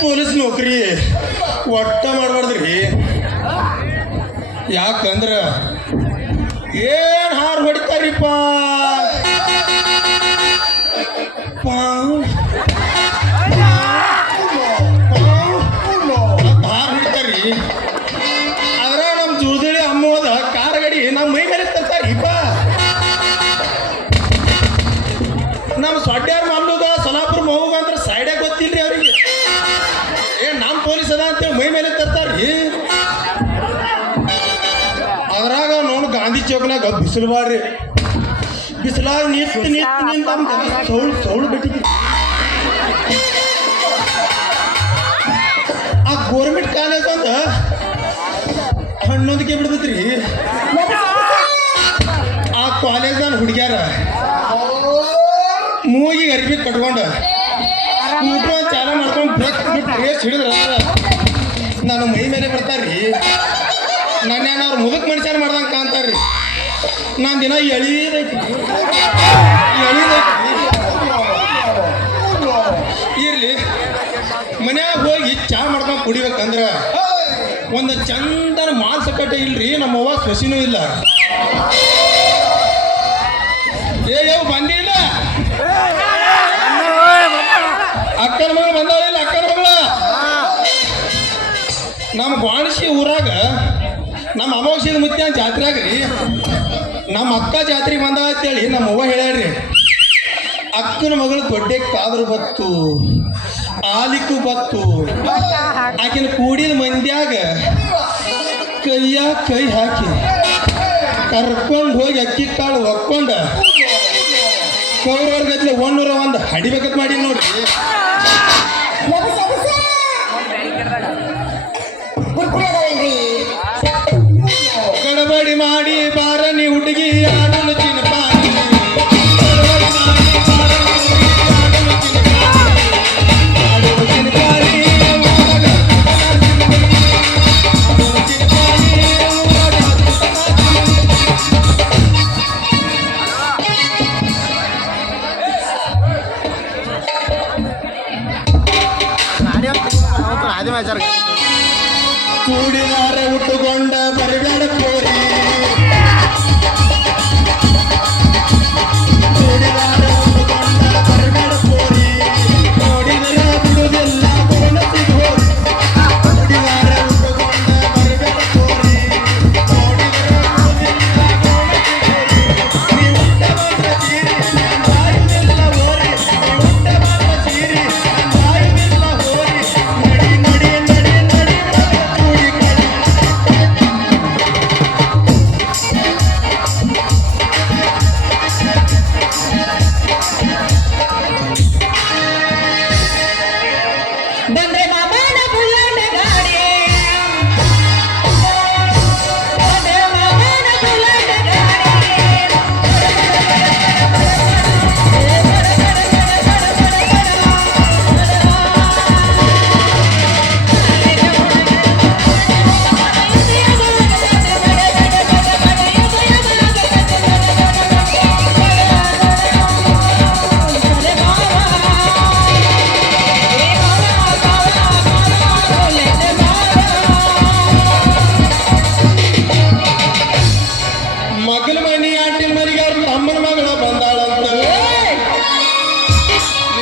Police ನೌಕರಿ ಒಟ್ಟ ಮಾಡಬಾರ್ದ್ರಿ. ಯಾಕಂದ್ರ ಏನ್ ಹಾರ್ ಹೊಡಿತಾರಿಪ್ಪ, ಹಾರ್ ಹೊಡಿತಾರ್ರಿ. ಅದ್ರ ನಮ್ ಜುಳ್ದಳಿ ಅಮ್ಮೋದ ಕಾರ್ ಗಾಡಿ ನಮ್ಮ ಮೈ ಮೇಲೆ ತರ್ತಾರಿಪ್ಪ. ನಮ್ಮ ಸೊಡ್ಡ್ಯಾರ ಮಾಮ್ಲುಗ ಸೊಲಾಪುರ ಮೌಗ ಅಂದ್ರೆ ಸೈಡೇ ಗೊತ್ತಿಲ್ರಿ ಅವ್ರಿಗೆ. ನಮ್ಮ ಪೊಲೀಸ್ ಅದ ಅಂತೇಳಿ ಮೈ ಮೇಲೆ ತರ್ತಾರ್ರಿ. ಅದ್ರಾಗ ನೋಡು ಗಾಂಧಿ ಚೌಕ್ನಾಗ ಬಿಸಿಲು ಬಾಡ್ರಿ, ಬಿಸಿಲಾಗ ನಿಂತ ಸೌಳು ಬಿಟ್ಟಿದ್ರಿ. ಆ ಗೋರ್ಮೆಂಟ್ ಕಾಲೇಜ್ ಅಂತ ಹಣ್ಣೊಂದಕ್ಕೆ ಬಿಡ್ತೈತ್ರಿ. ಆ ಕಾಲೇಜ್ನ ಹುಡುಗ್ಯಾರ ಮೂಗಿಗೆ ಅರಿವಿ ಕಟ್ಕೊಂಡು ಊಟ ಚಾಲ ಮಾಡ್ಕೊಂಡು ಡ್ರೆಸ್ ಹಿಡಿದ್ರ ನಾನು ಮೈ ಮೇಲೆ ಬರ್ತಾರ್ರಿ. ನನ್ನೇನವ್ರು ಮುದುಕ್ ಮನುಷ್ಯನ ಮಾಡ್ದಂಗೆ ಕಾಣ್ತಾರ್ರಿ. ನಾನು ದಿನ ಎಳೀದೈತಿ ಇರ್ಲಿ. ಮನ್ಯಾಗ ಹೋಗಿ ಚಾ ಮಾಡ್ಕೊಂಡು ಕುಡಿಬೇಕಂದ್ರ ಒಂದು ಚಂದನ ಮಾಂಸಕಟ್ಟೆ ಇಲ್ರಿ. ನಮ್ಮವ್ವ ಸೊಸಿನೂ ಇಲ್ಲ. ಯಾವ ಬಂದಿಲ್ಲ, ಅಕ್ಕನ ಮಗಳು ಬಂದಾಳಿಲ್ಲ. ಅಕ್ಕನ ಮಗಳ ನಮ್ಮ ಬಾಣಸಿ ಊರಾಗ ನಮ್ಮ ಅಮಾವಾಸ್ಯದ ಮುತ್ಯ ಜಾತ್ರೆಯಾಗ್ರಿ ನಮ್ಮ ಅಕ್ಕ ಜಾತ್ರೆಗೆ ಬಂದ ಅಂತೇಳಿ ನಮ್ಮ ಅವ್ವ ಹೇಳ್ಯಾಡ್ರಿ. ಅಕ್ಕನ ಮಗಳು ದೊಡ್ಡೆ ಕಾದ್ರು ಬತ್ತು, ಆಲಿಕ್ಕೂ ಬತ್ತು. ಆಕಿನ ಕೂಡಿದ ಮಂದ್ಯಾಗ ಕೈಯ ಕೈ ಹಾಕಿ ಕರ್ಕೊಂಡು ಹೋಗಿ ಅಕ್ಕಿ ಕಾಳು ಒಕ್ಕೊಂಡ ಕೌರವ್ರಿಗತ್ಲೆ 101 ಹಡಿಬೇಕತ್ ಮಾಡಿ ನೋಡ್ರಿ. ಗಡಬಡಿ ಮಾಡಿ ಬಾರನಿ ಹುಡುಗಿ ಆಡಲು ಚಿನ್ನಪಾಣಿ. ಕೂಡಿದಾರ ಉಟ್ಟುಕೊಂಡ ಬರಬೇಡ ಕೋರಿ, ಕೂಡಿದಾರ ಉಟ್ಟುಕೊಂಡ ಬರಬೇಡ ಕೋರಿ, ನೋಡಿದರೆ ಬಿಡುವುದಿಲ್ಲ ಗೋಣಸಿಗೆ ಹೋರಿ. ಕೂಡಿದಾರ ಉಟ್ಟುಕೊಂಡ ಬರಬೇಡ ಕೋರಿ, ನೋಡಿದರೆ ಬಿಡುವುದಿಲ್ಲ ಗೋಣಸಿಗೆ ಹೋರಿ. ನೀ ಉಟ್ಟ ಮಾತ್ರ ಸೀರಿ ನಾಯುವುದಿಲ್ಲ ಹೋರಿ, ನೀ ಉಟ್ಟ ಮಾತ್ರ ಸೀರಿ ನಾಯುವುದಿಲ್ಲ ಹೋರಿ. ನಡಿ ನಡಿ ನಡಿ ನಡಿ ಕೂಡಿ ಕಡಿ. ಬಂದ್ರೆ ಮಾಮನ ಬುಲ್ಲನ ಗಾಡಿ, ಬಂದ್ರೆ ಮಾಮನ ಬುಲ್ಲನ ಗಾಡಿ. ಮಗಲ ಮನಿ ಆಂಟಿನ ಮರಿಗಾರ ತಮ್ಮನ ಮಗಳ ಬಂದಾಳಂತ.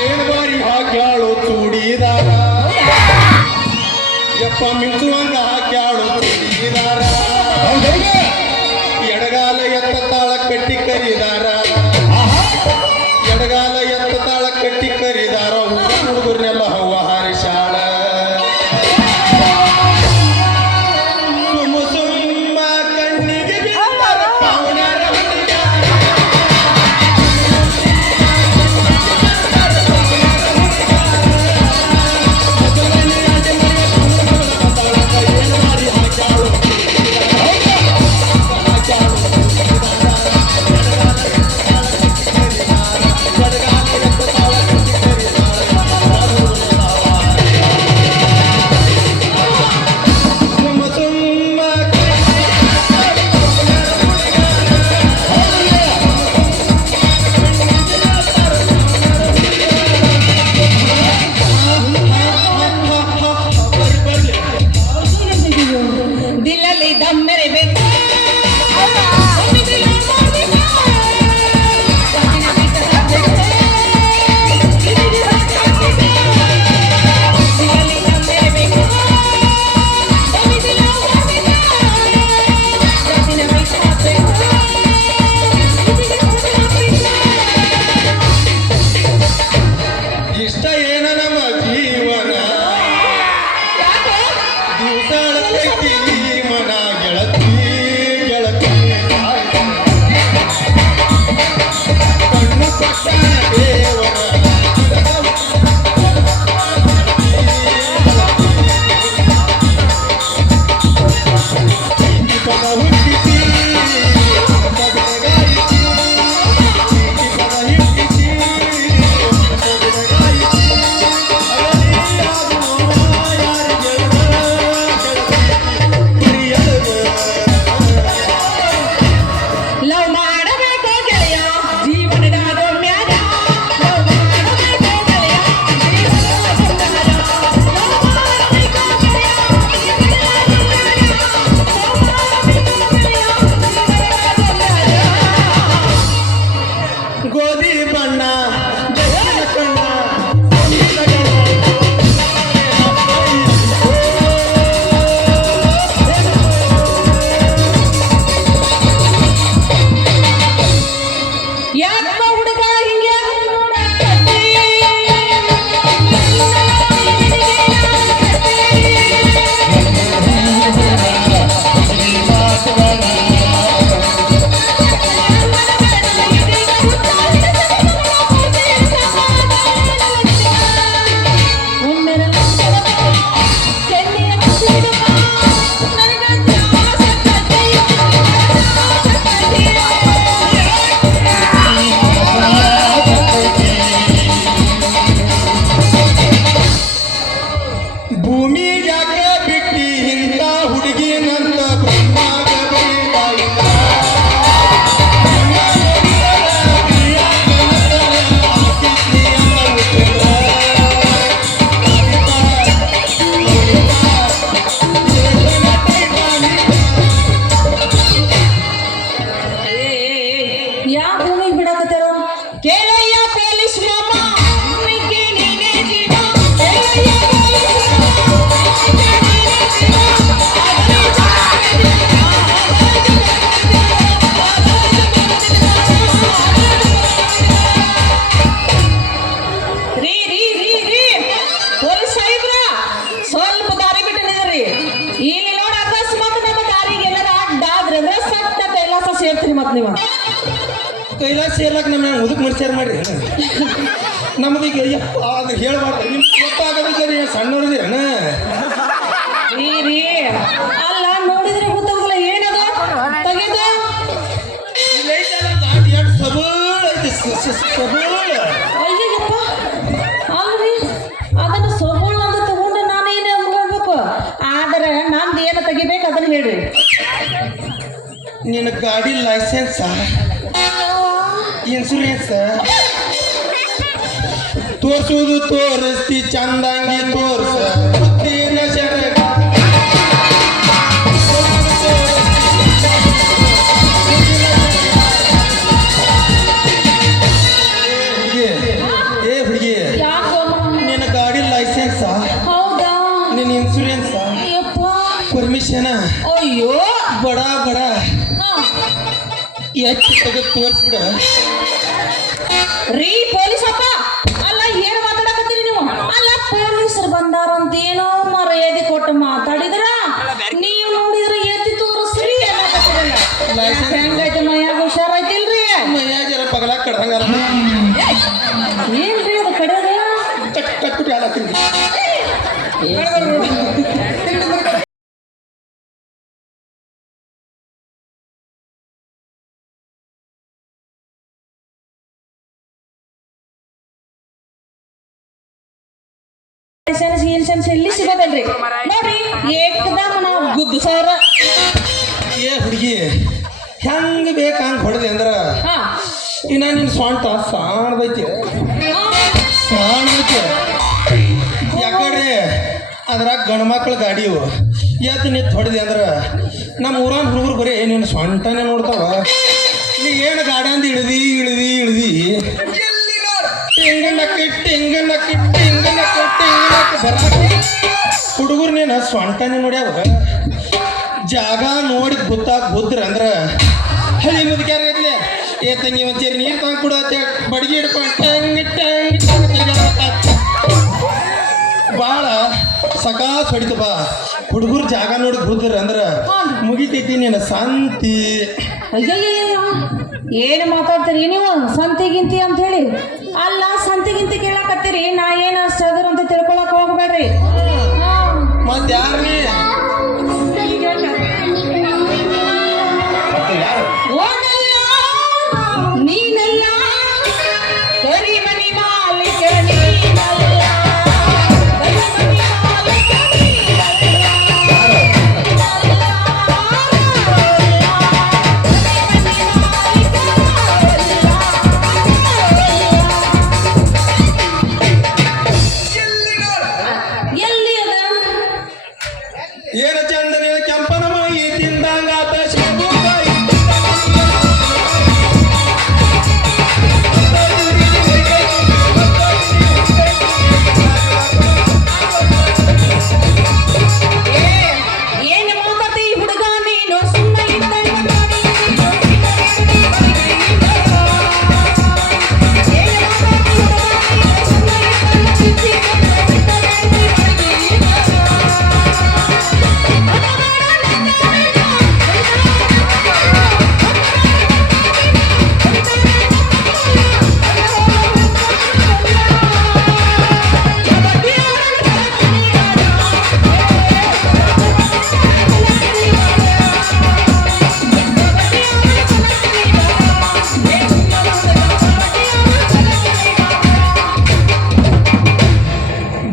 ಏನ್ ಬಾರಿ ಹಾಕ್ಯಾಳು ಚೂಡಿದಾರ, ಯಪ್ಪ ಮಿಂಚುವಂಗ ಹಾಕ್ಯಾಳು ಚೂಡಿದಾರ. ಎಡಗಾಲ ಎತ್ತ ತಾಳ ಕಟ್ಟಿ ಕರಿದಾರ, ಎಡಗಾಲ ಎತ್ತ ತಾಳ ಕಟ್ಟಿ ಕರಿದಾರ. ನೀವ ಕೈಲಾಸ ಸೇರ್ಲಾಕ ನಮ್ಮ ಮುದುಕ್ ಮನುಷ್ಯರ್ ಮಾಡ್ರಿ ನಮ್ದು ಈಗ ಯಪ್ಪ ಅದು ಹೇಳ್ಬಾರ್ದು ನಿಮ್ಗೆ ಗೊತ್ತಾಗಬೇಕು ರೀ ಸಣ್ಣವ್ರದಿರಣ ರೀ ಅಲ್ಲ ನೋಡಿದ್ರೆ ಗೊತ್ತಾಗಲ್ಲ ಏನದು ತೆಗೆದು ಎಷ್ಟು ಸಬೂಳ ಐತಿ ಸಬೂಳ ಅಯ್ಯಪ್ಪ ಅಲ್ರಿ ಅದನ್ನ ಸೊಗೋಣ ಅಂತ ತಗೊಂಡು ನಾನು ಏನು ಅನ್ಕೊಳ್ಬೇಕು ಆದ್ರೆ ನಮ್ದು ಏನು ತೆಗಿಬೇಕು ಅದನ್ನ ಹೇಳ್ರಿ ನಿನ್ನ ಗಾಡಿ ಲೈಸೆನ್ಸ್ ಇನ್ಸೂರೆನ್ಸ್ ತೋರ್ಸುವುದು ತೋರಿಸ್ತಿ ಚಂದಂಗಿ ತೋರ್ಸ ಬುದ್ಧಿನ ಜರಗ. ಏ ಹುಡುಗಿ ಯಾಕೋ ನಿನ್ನ ಗಾಡಿ ಲೈಸೆನ್ಸ್ ಹೌದಾ ನಿನ್ನ ಇನ್ಸೂರೆನ್ಸ್ ಅಯ್ಯಪ್ಪ ಪರ್ಮಿಷನ್ ಅಯ್ಯೋ ಬಡ ಬಡ ಹಾ. ಎಷ್ಟು ತೆಗೆದು ತೋರಿಸ್ಬಿಡ ರೀ ಪೊಲೀಸಪ್ಪ ಅಲ್ಲ ಏನ್ ಮಾತಾಡಕತ್ತೀರಿ ನೀವು ಅಲ್ಲ ಪೊಲೀಸರು ಬಂದಾರಂತ ಏನೋ ಮರ್ಯಾದೆ ಕೊಟ್ಟು ಮಾತಾಡಿದ್ರ ನೀವು ನೋಡಿದ್ರೆ ಎತ್ತಿ ತೋರಿಸ್ರಿ ಹೆಂಗೈತೆ ಮೈಯಾಗ ಹುಷಾರೈತಿಲ್ರಿ ಮೈಯ ಜರ ಪಗಲ ಕಡ್ದಂಗಾರ ಏನ್ರಿ ಅದು ಕಡೆದ ಕಟ್ಬಿಟ್ಟು ಹಾಳಾಗ್ತೀನಿ ಲೈಸೆನ್ಸ್ ಎಲ್ಲಿ ಸಿಗೋದಲ್ರಿ ನೋಡ್ರಿ ಏಕದಮ್ ನಾವು ಗುದ್ದು ಸಾವಿರ ಏ ಹುಡುಗಿ ಹೆಂಗ್ ಬೇಕು ಹಂಗೆ ಹೊಡೆದೆ ಅಂದ್ರ ಹಾ ಇನ್ನ ನಿನ್ನ ಸ್ವಂತ ಸಾಣದೈತಿ ಸಾಣದೈತಿ ಯಾಕಡ್ರಿ ಅದ್ರಾಗ ಗಂಡು ಮಕ್ಳ ಗಾಡಿ ಇವು ಎದ್ದು ನಿಂತು ಹೊಡೆದೆ ಅಂದ್ರ ನಮ್ಮ ಊರಾನ್ ಹುಡುಗರು ಬರೀ ನಿನ್ನ ಸ್ವಂಟನೇ ನೋಡ್ತಾವ ನೀ ಏನು ಗಾಡಿ ಅಂದ ಇಳ್ದಿ ಇಳ್ದಿ ಇಳ್ದಿ ತೆಂಗನಕ್ಕೆ ಬರಾಕ ಹುಡುಗರು ನೀನು ಸ್ವಂಟನೇ ನೋಡ್ಯಾವ ಜಾಗ ನೋಡಿ ಗೊದ್ರ ಅಂದ್ರ ಹಳಿ ಮುದುಕ್ಯಾರ ಇರ್ಲಿ ಏ ತಂಗಿ ಒಂಚೇರಿ ನೀರು ತಂದು ಕೊಡು ಅಂತ ಬಡ್ಗಿ ಹಿಡ್ಕೊಂಡು ಭಾಳ ಸಕಾಸ್ ಹೊಡಿತು ಬಾ ಹುಡುಗರು ಜಾಗ ನೋಡಿ ಗೊದ್ರ ಅಂದ್ರ ಮುಗಿತೈತಿ ನೀನು ಸಂತಿ ಅಯ್ಯಯ್ಯಯ್ಯ ಏನು ಮಾತಾಡ್ತೀರಿ ನೀವು ಸಂತಿಗಿಂತಿ ಅಂತ ಹೇಳಿ ಅಲ್ಲ ಸಂತಿಗಿಂತಿ ಕೇಳಕತ್ತೀರಿ ನಾ ಏನು ಅಷ್ಟದ್ರ ಅಂತ ತಿಳ್ಕೊಳಕ್ ಹೋಗ್ಬೇಡ್ರಿ ಮತ್ತೆ ಯಾರ್ರಿ ಓನಲ್ಲ ನೀನಲ್ಲ ಕರಿಮನಿ ಮಾಲಿಕ ನೀನಲ್ಲ ಕರಿಮನಿ ಮಾಲಿಕ ಎಲ್ಲಿ ಅದ ಏನು ಚಂದ ನೀನು ಕೆಂಪನ ಮೈ ತಿಂದಂಗಾತ ಶಿವಕಾಯಿ ಏನು ಮಾತಾಡ್ತಿ ಹುಡುಗ ನೀನು ಸುಮ್ಮನೆ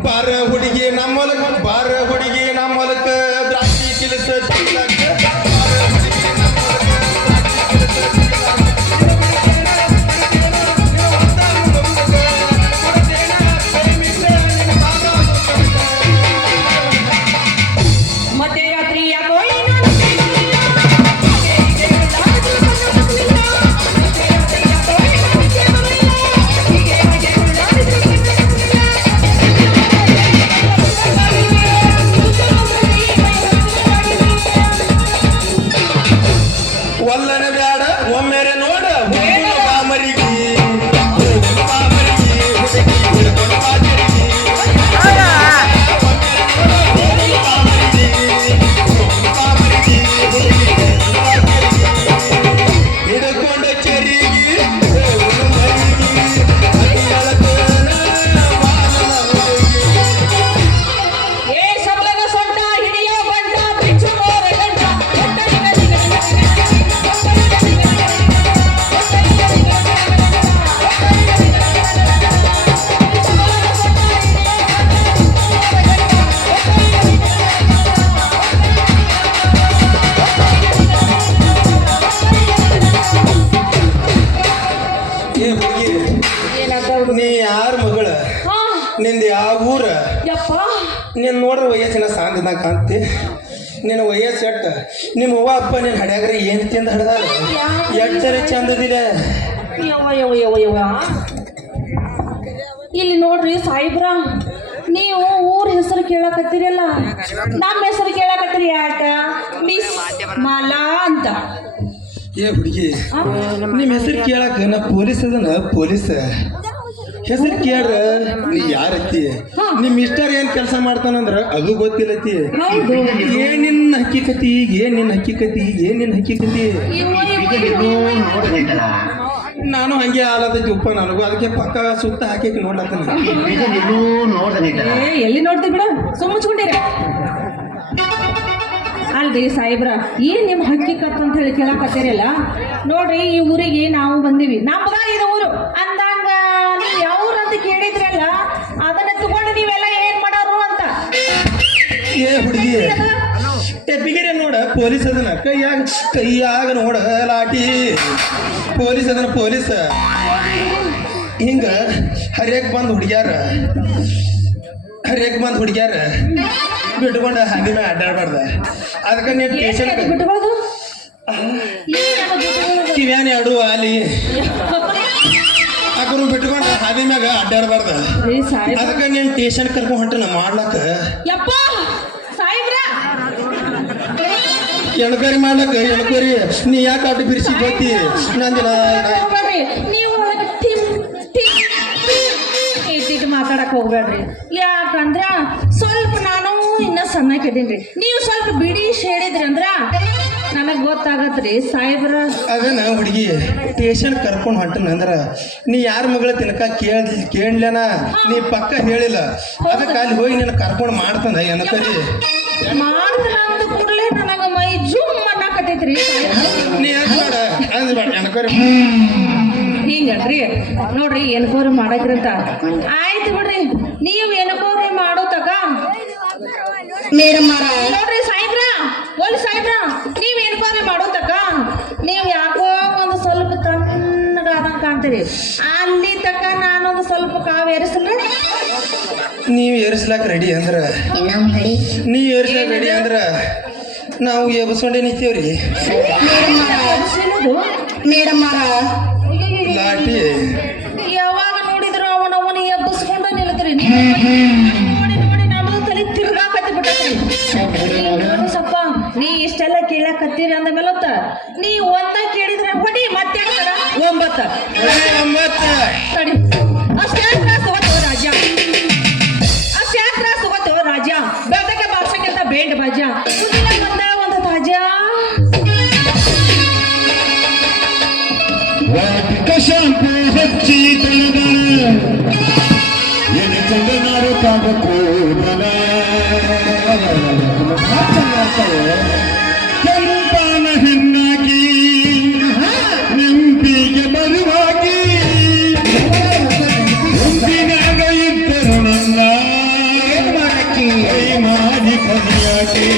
ಬಾರ ಹುಡುಗಿ ನಮ್ಮ ಹೊಲಕ್ಕ ಬಾರ ಹುಡುಗಿ ನಮ್ಮ ಹೊಲಕ್ಕ ದ್ರಾಕ್ಷಿ ಕಿಲಸ ಮಧ್ಯರಾತ್ರಿ ಯಾಕೋ ಏನು ನಿಂದು ಯಾವ ಊರ ಯಪ್ಪ ನೀನು ನೋಡ್ರೆ ವಯಸ್ಸಿನ ಸಾಂಗದಾಗ ಕಾಂತಿ ನಿನ್ನ ವಯಸ್ಸು ಎಟ್ಟ ನಿಮ್ಮ ಅವ್ವ ಅಪ್ಪ ನೀನು ಹಡ್ಯಾಗ್ರೆ ಏನು ತಿಂದು ಹಡ್ದಾರ ಎಟ್ಟರೆ ಚಂದದಿಲ್ಲ. ಯವ್ವ ಯವ್ವ ಯವ್ವ ಯವ್ವ ಇಲ್ಲಿ ನೋಡ್ರಿ ಸಾಯಿಬ್ರ, ನೀವು ಊರ ಹೆಸರು ಕೇಳಕತ್ತೀರಲ್ಲ, ನಮ್ಮ ಹೆಸರು ಕೇಳಕತ್ತೀರಿ ಯಾಕ? ಮಿಸ್ ಮಾಲಾ ಅಂತ. ಏ ಹುಡುಗಿ, ನಿಮ್ಮ ಹೆಸರು ಕೇಳಕ ನಾ ಪೊಲೀಸ್ ಅದನ ಪೊಲೀಸ್. ಹೆಸರು ಕೇಳ್ರ ನೀ ಯಾರತ್ತಿ, ನಿಮ್ಮ ಮಿಸ್ಟರ್ ಏನ್ ಕೆಲಸ ಮಾಡ್ತಾನಂದ್ರ ಅದು ಗೊತ್ತಿಲ್ಲತಿ. ಹೌದು. ಏನ್ ನಿನ್ನ ಹಕ್ಕಿಕತಿ, ಏನ್ ನಿನ್ನ ಹಕ್ಕಿಕತಿ, ಏನ್ ನಿನ್ನ ಹಕ್ಕಿಕತಿ. ನಾನು ಹಂಗೆ ಆಲದೈತಿ ಉಪ್ಪ ನನಗೂ, ಅದಕ್ಕೆ ಪಕ್ಕ ಸುತ್ತ ಹಾಕಿ ನೋಡ್ಲತ್ತಾನ. ಏ ಎಲ್ಲಿ ನೋಡ್ತೀವಿ ಬಿಡು, ಸುಮ್ಮಚ್ಕೊಂಡಿರ. ಅಲ್ರಿ ಸಾಯಿಬ್ರ, ಏನ್ ನಿಮ್ಮ ಹಕ್ಕಿಕತ್ ಅಂತ ಹೇಳಿ ಕೇಳಕತ್ತೀರಲ್ಲ, ನೋಡ್ರಿ ಈ ಊರಿಗೆ ನಾವು ಬಂದೀವಿ, ನಮ್ದಾಗ ಇದು ಊರು ಅಂದಂಗ ನೀವು ಯಾವ್ರು ಅಂತ ಕೇಳಿದ್ರಲ್ಲ, ಅದನ್ನ ತಗೊಂಡು ನೀವೆಲ್ಲ ಏನ್ ಮಾಡೋರು ಅಂತ. ಏ ಹುಡುಗಿ, ಟೆಪ್ಪಿಗೆರೆ ನೋಡ ಪೊಲೀಸ್ ಅದನ, ಕೈಯಾಗ ನೋಡ ಲಾಟಿ ಪೊಲೀಸ್ ಅದನ ಪೊಲೀಸ್. ಹಿಂಗ ಹರಿಯಕ್ ಬಂದ್ ಹುಡುಗ್ಯಾರ ಬಿಟ್ಕೊಂಡ ಹಂದಿ ಮ್ಯಾಗ ಅಡ್ಡಾಡ್ಬಾರ್ದ. ಅದಕ್ಕೆ ನೀನು ಟೇಷನ್ ಬಿಟ್ಕೊಳ್ಳೋದು ಕಿವ್ಯಾನ ಎರಡು ಅಲ್ಲಿ ಅಕರು ಬಿಟ್ಕೊಂಡ ಹಾದಿ ಮ್ಯಾಗ ಅಡ್ಡಾಡ್ಬಾರ್ದ. ಅದಕ್ಕೆ ನೀನು ಟೇಷನ್ ಕರ್ಕೊಂಡು ಹೊಂಟ್ರ ಮಾಡ್ಲಕ್ಕ ಯಪ್ಪ ಸಾಯಿಬ್ರ, ಎಣ್ಕರಿ ಮಾಡ್ಲಕ್ಕ ಎಣ್ಕರಿ. ನೀ ಯಾಕೆ ಅಡ್ಡ ಬಿರ್ಸಿ ಗೊತ್ತಿ ನಂದಿನ ನೀವು ಮಾತಾಡಕ್ ಹೋಗ್ಬೇಡ್ರಿ. ಯಾಕಂದ್ರ ಸ್ವಲ್ಪ ನಾನು ಇನ್ನ ಸಣ್ಣಕ್ಕಿದ್ದೀನಿ, ನೀವು ಸ್ವಲ್ಪ ಬಿಡಿ ಹೇಳಿದ್ರಿ ಅಂದ್ರ ನನಗ್ ಗೊತ್ತಾಗತ್ರಿ ಸಾಯಿಬ್ರ. ಅದನ್ನ ಹುಡುಗಿ ಟೇಷನ್ ಕರ್ಕೊಂಡು ಹೊಂಟನಂದ್ರ ನೀ ಯಾರ ಮಗಳ ತಿನ್ಕ ಕೇಳ್ಲೇನ, ನೀ ಪಕ್ಕ ಹೇಳಿಲ್ಲ, ಅದಕ್ಕೆ ಅಲ್ಲಿ ಹೋಗಿ ನೀನು ಕರ್ಕೊಂಡು ಮಾಡ್ತಾನ ಎನಕರಿ ಮಾಡ್ತಾನ ಅಂದ ಕೂಡಲೇ ನನಗ ಮೈ ಜುಮ್ ಅನ್ನಕತ್ತೈತ್ರಿ. ನೀ ಅಂದ್ಬೇಡ ಅಂದ್ಬೇಡ ಎನಕರಿ ಹಿಂಗಲ್ರಿ. ನೋಡ್ರಿ ಎನ್ಕೋರಿ ಮಾಡಕ್ರಂತ ಆಯ್ತು ಬಿಡ್ರಿ, ನೀವು ಎನ್ಕೋರಿ ಮಾಡೋ ತಗ ನೋಡ್ರಿ ಸಾಯಿಬ್ರ, ಒಲ್ ಸಾಯಿಬ್ರ, ನೀವ್ ಎನ್ಕೋರಿ ಮಾಡೋ ತಕ ನೀವ್ ಯಾಕೋ ಒಂದು ಸ್ವಲ್ಪ ತಣ್ಣಗಾದಂಗ ಕಾಣ್ತೀರಿ. ಅಲ್ಲಿ ತಕ ನಾನೊಂದು ಸ್ವಲ್ಪ ಕಾವು ಏರಿಸಲ್ರಿ. ನೀವು ಏರಿಸ್ಲಾಕ ರೆಡಿ ಅಂದ್ರ, ನೀವ್ ಏರಿಸ್ಲಾಕ ರೆಡಿ ಅಂದ್ರ ನಾವು ಎಬ್ಸ್ಕೊಂಡೇ ನಿಂತೀವ್ರಿ ಲಾಟಿ. ಯಾವಾಗ ನೋಡಿದ್ರು ಅವನ ಎಬ್ಬಿಸ್ಕೊಂಡ ನಿಲ್ತ್ರಿ. ನೋಡಿ ನೋಡಿ ನಮ್ದು ತಲೆ ತಿರ್ಗಾಕತ್ತಿ ಬಿಟ್ಟತ್ರಿ. ಸ್ವಲ್ಪ ನೀ ಇಷ್ಟೆಲ್ಲ ಕೇಳಕತ್ತೀರಿ ಅಂದ ಮೇಲತ್ತ ನೀ ಒಂದ ಕೇಳಿದ್ರೆ ಹೊಡಿ, ಮತ್ತೆ 9 ತಡಿ. ಅಷ್ಟ್ಯಾಕ್ ತ್ರಾಸ ತಗೋತೇವ ರಾಜ, ಅಷ್ಟ್ಯಾಕ್ ತ್ರಾಸ ತಗೋತೇವ ರಾಜ. ಬೆಳಗ್ಗೆ ಬಾರ್ಸಕ್ಕಿಂತ ಬೇಂಡ್ ಬಾಜ ಬಂದ ಒಂದು ತಾಜಾ ಶಾಂಪು ಹಚ್ಚಿ ತಿಳಿದಳು ಎದೆ ಚಂದನಾರು ಕಾಗ ಕೂದಲ ಕೆಂಪಾನ ಹೆಣ್ಣಾಗಿ ನೆಂಪಿಗೆ ಬರುವಾಗಿ ಗುಂಪಿನಾಗ ಇದ್ದರು ನನ್ನ ಕೈ ಮಾಡಿ ಕಲಿಯಾಗಿ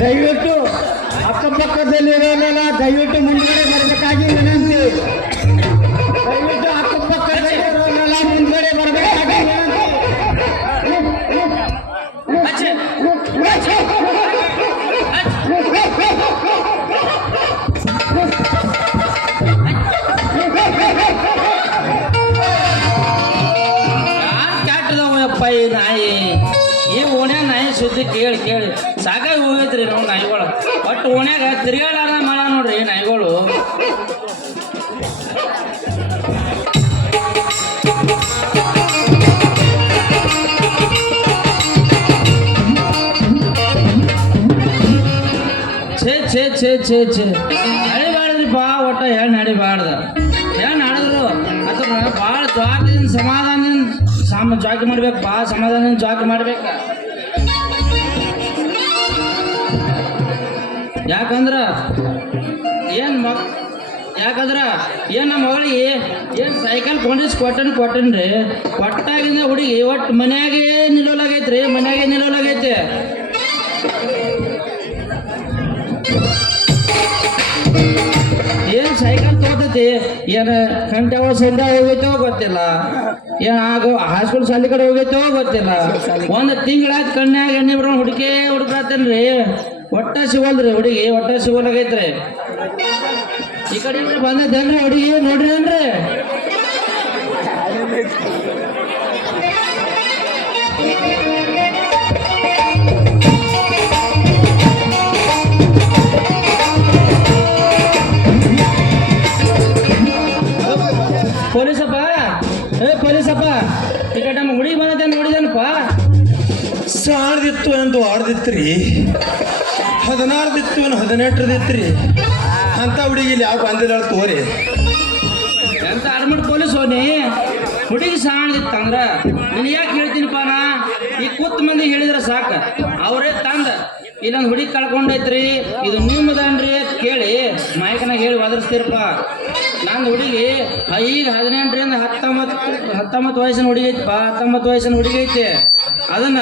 ದಯವಿಟ್ಟು ಅಕ್ಕಪಕ್ಕದಲ್ಲಿರೋರೆಲ್ಲ ದಯವಿಟ್ಟು ಮುಂದ್ಗಡೆ ಬರಬೇಕಾಗಿ ವಿನಂತಿ. ದಯವಿಟ್ಟು ಅಕ್ಕಪಕ್ಕದಲ್ಲಿರೋರೆಲ್ಲ ಮುಂದ್ಗಡೆ ಬರಬೇಕಾಗಿ ವಿನಂತಿ. ಕೆಟ್ಟದವಪ್ಪ ಈ ನಾಯಿ, ಈ ಓಣ್ಯಾಗ ನಾಯಿ ಸುದ್ದಿ ಕೇಳಿ ಕೇಳಿ ಸಾಕಾಗಿ ಹೋಗೈತ್ರಿ ನಾವು ನಾಯಿಗಳು. ಒಟ್ಟು ಓಣ್ಯಾಗ ತಿರ್ಗಾಡಾರ ಮಳ ನೋಡ್ರಿ ನಾಯಿಗಳು. ಛೇ ನಡಿಬಾರ್ದ್ರಿಪ್ಪ. ಒಟ್ಟ ಹೆಣ್ಣು ನಡಿಬಾರ್ದ. ಹೆಣ್ಣು ಆಡಿದ್ರು ಅಥವಾ ಭಾಳ ಜ್ವಾಕದಿಂದ ಸಮಾಧಾನದಿಂದ ಜಾಕಿ ಮಾಡ್ಬೇಕು. ಭಾಳ ಸಮಾಧಾನದಿಂದ ಜಾಕಿ ಮಾಡ್ಬೇಕ. ಯಾಕಂದ್ರ ಏನ್ ನಮ್ಮ ಮಗಳಿಗೆ ಏನು ಸೈಕಲ್ ಕೊಟ್ಟನ್ರಿ. ಕೊಟ್ಟಾಗಿಂದ ಹುಡುಗಿ ಒಟ್ಟು ಮನ್ಯಾಗೆ ನಿಲ್ಲೋಲಾಗೈತೆ. ಏನ್ ಸೈಕಲ್ ತೋತತಿ, ಏನ ಗಂಟೆ ಸಂಡೆ ಹೋಗೈತೋ ಗೊತ್ತಿಲ್ಲ, ಏನ್ ಆಗೋ ಹೈಸ್ಕೂಲ್ ಶಾಲೆ ಕಡೆ ಹೋಗೈತೋ ಗೊತ್ತಿಲ್ಲ. ಒಂದು ತಿಂಗಳಾಯ್ತು ಕಣ್ಯಾಗ ಎಣ್ಣೆ ಬಿಡೋಣ ಹುಡುಕಾತೇನ್ರಿ. ಒಟ್ಟ ಸಿಗೋಲ್ರಿ ಹುಡುಗಿ, ಒಟ್ಟ ಸಿಗೋಲಾಗೈತ್ರಿ. ಈ ಕಡೆ ಬಂದದ್ದೇನ್ರಿ ಹುಡುಗಿ ನೋಡ್ರಿ ಏನ್ರಿ. ಪೊಲೀಸಪ್ಪ ಈ ಕಡೆ ನಮ್ಮ ಹುಡುಗಿ ಬಂದತ್ತೆ ನೋಡಿದೇನಪ್ಪ. ಸಾಡ್ದಿತ್ತು ಎಂದು ಆಡ್ದಿತ್ರಿ, 16 ಏನು 18 ಅಂತ ಹುಡುಗಿ ಇಲ್ಲಿ ಯಾವ ಬಂದಿಲ್ಲ ತೋರಿ. ಎಂತ ಆರ್ಮಡ್ ಪೊಲೀಸ್ ಹೋನಿ ಹುಡುಗಿ ಸಾಣದಿತ್ತಂದ್ರ ನೀನು ಯಾಕೆ ಹೇಳ್ತೀನಿಪ್ಪ ನಾ. ಈ ಕೂತ್ ಮಂದಿ ಹೇಳಿದ್ರೆ ಸಾಕ, ಅವರೇ ತಂದ ಇಲ್ಲೊಂದು ಹುಡುಗಿ ಕಳ್ಕೊಂಡೈತ್ರಿ, ಇದು ನಿಮ್ಮದನ್ರಿ ಕೇಳಿ ನಾಯಕನಾಗ ಹೇಳಿ ಒದರ್ಸ್ತೀರಪ್ಪ. ನಂದು ಹುಡುಗಿ ಈಗ 18ರಿಂದ 19 ವಯಸ್ಸಿನ ಹುಡುಗಿ ಐತಿಪ್ಪ. 19 ವಯಸ್ಸಿನ ಹುಡುಗಿ ಐತಿ. ಅದನ್ನ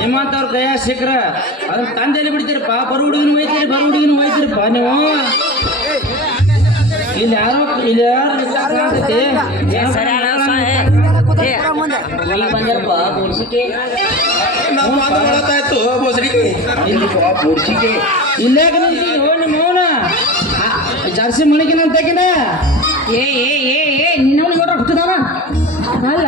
ನಿಮ್ಮಂತವ್ರ ಕೈಯಾಗ ಸಿಕ್ಕ್ರ ಅದನ್ನ ತಂದೆಯಲ್ಲಿ ಬಿಡ್ತೀರಪ್ಪ. ಬರು ಹುಡುಗಿನ ಒಯ್ತೀರಪ್ಪ ನೀವು. ಇಲ್ಲಿ ಯಾರು ಇಲ್ಲಾಕ ನಿಮ್ಮವನ ಜರ್ಸಿ ಮಣಿಕಿನ ಅಂತಕಿನ ಏ ನಿನ್ನ ಹುಡುಗ ಹುಟ್ಟಿದಾನ ಅಲ್ಲ